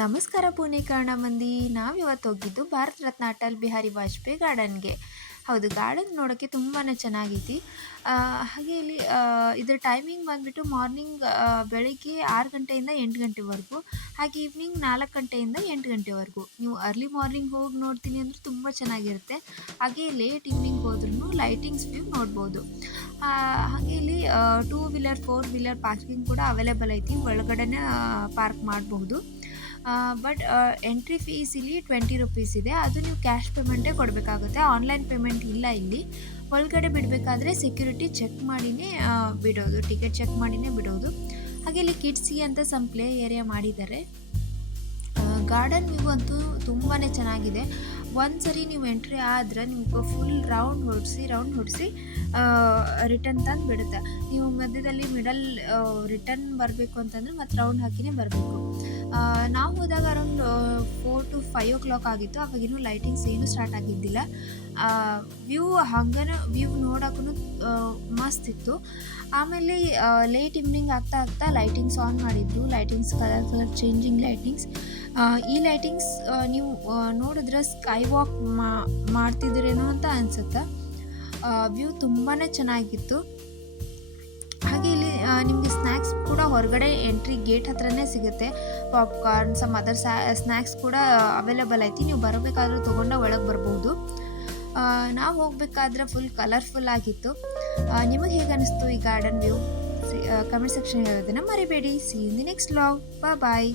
ನಮಸ್ಕಾರ ಪುಣೇಕರಣ ಮಂದಿ. ನಾವಿವತ್ತು ಹೋಗಿದ್ದು ಭಾರತ ರತ್ನ ಅಟಲ್ ಬಿಹಾರಿ ವಾಜಪೇಯಿ ಗಾರ್ಡನ್ಗೆ. ಹೌದು, ಗಾರ್ಡನ್ ನೋಡೋಕ್ಕೆ ತುಂಬಾ ಚೆನ್ನಾಗೈತಿ. ಹಾಗೆ ಇಲ್ಲಿ ಇದರ ಟೈಮಿಂಗ್ ಬಂದುಬಿಟ್ಟು ಮಾರ್ನಿಂಗ್ ಬೆಳಿಗ್ಗೆ 6 ಗಂಟೆಯಿಂದ 8 ಗಂಟೆವರೆಗೂ, ಹಾಗೆ ಈವ್ನಿಂಗ್ 4 ಗಂಟೆಯಿಂದ 8 ಗಂಟೆವರೆಗೂ. ನೀವು ಅರ್ಲಿ ಮಾರ್ನಿಂಗ್ ಹೋಗಿ ನೋಡ್ತೀನಿ ಅಂದ್ರೆ ತುಂಬ ಚೆನ್ನಾಗಿರುತ್ತೆ. ಹಾಗೆ ಲೇಟ್ ಈವ್ನಿಂಗ್ ಹೋದ್ರೂ ಲೈಟಿಂಗ್ಸ್ ವ್ಯೂ ನೋಡ್ಬೋದು. ಹಾಗೆ ಇಲ್ಲಿ 2 ವೀಲರ್ 4 ವೀಲರ್ ಪಾರ್ಕಿಂಗ್ ಕೂಡ ಅವೈಲೇಬಲ್ ಐತಿ. ಒಳಗಡೆನೇ ಪಾರ್ಕ್ ಮಾಡಬಹುದು. ಬಟ್ ಎಂಟ್ರಿ ಫೀಸ್ ಇಲ್ಲಿ 20 ರುಪೀಸ್ ಇದೆ. ಅದು ನೀವು ಕ್ಯಾಶ್ ಪೇಮೆಂಟೇ ಕೊಡಬೇಕಾಗುತ್ತೆ. ಆನ್ಲೈನ್ ಪೇಮೆಂಟ್ ಇಲ್ಲ ಇಲ್ಲಿ. ಒಳಗಡೆ ಬಿಡಬೇಕಾದ್ರೆ ಸೆಕ್ಯೂರಿಟಿ ಚೆಕ್ ಮಾಡಿನೇ ಬಿಡೋದು, ಟಿಕೆಟ್ ಚೆಕ್ ಮಾಡಿನೇ ಬಿಡೋದು. ಹಾಗೆ ಇಲ್ಲಿ ಕಿಡ್ಸಿಗೆ ಅಂತ ಸಮ್ ಪ್ಲೇ ಏರಿಯಾ ಮಾಡಿದ್ದಾರೆ. ಗಾರ್ಡನ್ ವ್ಯೂ ಅಂತೂ ತುಂಬಾ ಚೆನ್ನಾಗಿದೆ. ಒಂದು ಸರಿ ನೀವು ಎಂಟ್ರಿ ಆದರೆ ನಿಮ್ಗೆ ಫುಲ್ ರೌಂಡ್ ಹೊಡಿಸಿ ರಿಟರ್ನ್ ತಂದು ಬಿಡುತ್ತೆ. ನೀವು ಮಧ್ಯದಲ್ಲಿ ರಿಟರ್ನ್ ಬರಬೇಕು ಅಂತಂದರೆ ಮತ್ತೆ ರೌಂಡ್ ಹಾಕಿನೇ ಬರಬೇಕು. ನಾವು ಹೋದಾಗ ಅರೌಂಡ್ 4 to 5 o'clock ಆಗಿತ್ತು. ಅವಾಗಿನ್ನೂ ಲೈಟಿಂಗ್ಸ್ ಏನೂ ಸ್ಟಾರ್ಟ್ ಆಗಿದ್ದಿಲ್ಲ. ವ್ಯೂ ನೋಡೋಕ್ಕೂ ಮಸ್ತ್ ಇತ್ತು. ಆಮೇಲೆ ಲೇಟ್ ಈವ್ನಿಂಗ್ ಆಗ್ತಾ ಲೈಟಿಂಗ್ಸ್ ಆನ್ ಮಾಡಿದ್ರು. Lightings colour changing lightings. ಈ ಲೈಟಿಂಗ್ಸ್ ನೀವು ನೋಡಿದ್ರೆ ಸ್ಕೈ ವಾಕ್ ಮಾಡ್ತಿದ್ದೀರೇನೋ ಅಂತ ಅನಿಸುತ್ತೆ. ವ್ಯೂ ತುಂಬಾ ಚೆನ್ನಾಗಿತ್ತು. ಹಾಗೆ ಇಲ್ಲಿ ನಿಮಗೆ ಸ್ನ್ಯಾಕ್ಸ್ ಕೂಡ ಹೊರಗಡೆ ಎಂಟ್ರಿ ಗೇಟ್ ಹತ್ರನೇ ಸಿಗುತ್ತೆ. ಪಾಪ್ಕಾರ್ನ್, ಸಮ್ ಅದರ್ ಸ್ನ್ಯಾಕ್ಸ್ ಕೂಡ ಅವೈಲೇಬಲ್ ಐತಿ. ನೀವು ಬರಬೇಕಾದ್ರೂ ತೊಗೊಂಡು ಒಳಗೆ ಬರ್ಬೋದು. ನಾವು ಹೋಗಬೇಕಾದ್ರೆ ಫುಲ್ ಕಲರ್ಫುಲ್ ಆಗಿತ್ತು. ನಿಮಗೆ ಹೇಗೆ ಅನಿಸ್ತು ಈ ಗಾರ್ಡನ್ ವ್ಯೂ? ಕಮೆಂಟ್ ಸೆಕ್ಷನ್ ಹೇಳೋದನ್ನು ಮರಿಬೇಡಿ. See in the next vlog. Bye.